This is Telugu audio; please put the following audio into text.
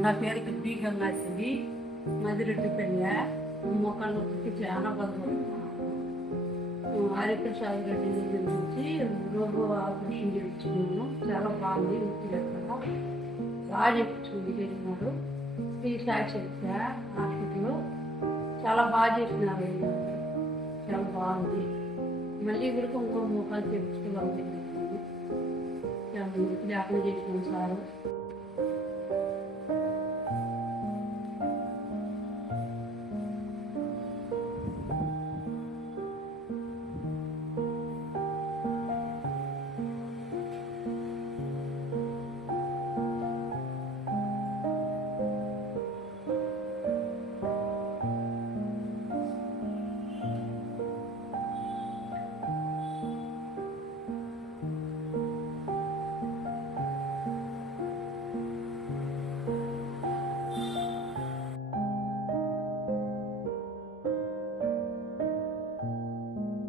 నా పేరుకి బి గంగాశ్రీ, మదిరెడ్డిపల్లె. మోకాళ్ళ నొప్పికి చాలా బాధపడుతున్నాను. ఆరోగ్య సాయి రెడ్డి దగ్గర నుంచి రోబో ఆపరేషన్ చేయించుకున్నాను. చాలా బాగుంది. నొప్పి ఎక్కడ బాగా చేయించుకుని చేసినారు. శ్రీ సాయి శక్తి హాస్పిటల్లో చాలా బాగా చేసినారు. చాలా బాగుంది. మళ్ళీ కూడా ఇంకో మోకాలు చేయించుకోవాలి. చాలా నొప్పి లేకుండా చేసినాం సారు.